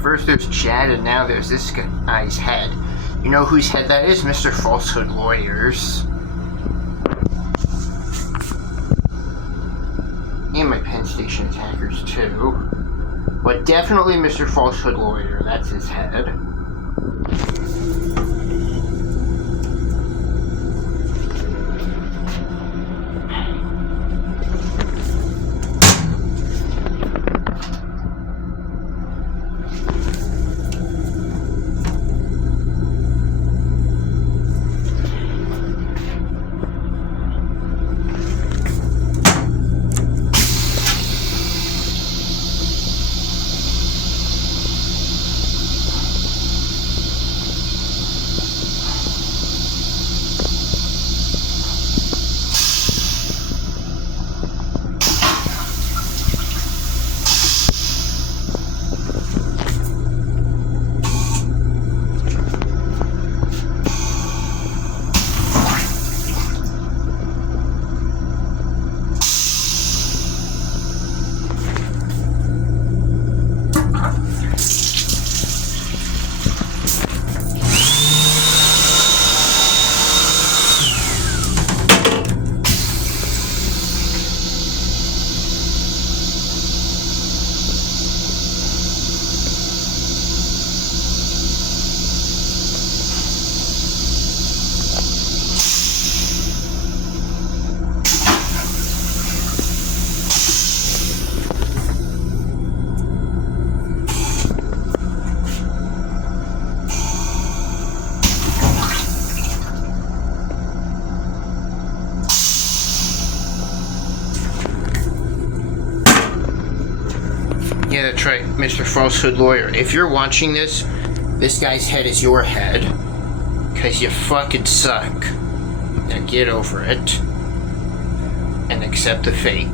First there's Chad, and now there's this guy's head. You know whose head that is? Mr. Falsehood Lawyers. And my Penn Station attackers, too. But definitely Mr. Falsehood Lawyer. That's his head. Yeah, that's right, Mr. Falsehood Lawyer. If you're watching this, this guy's head is your head. Because you fucking suck. Now get over it. And accept the fate.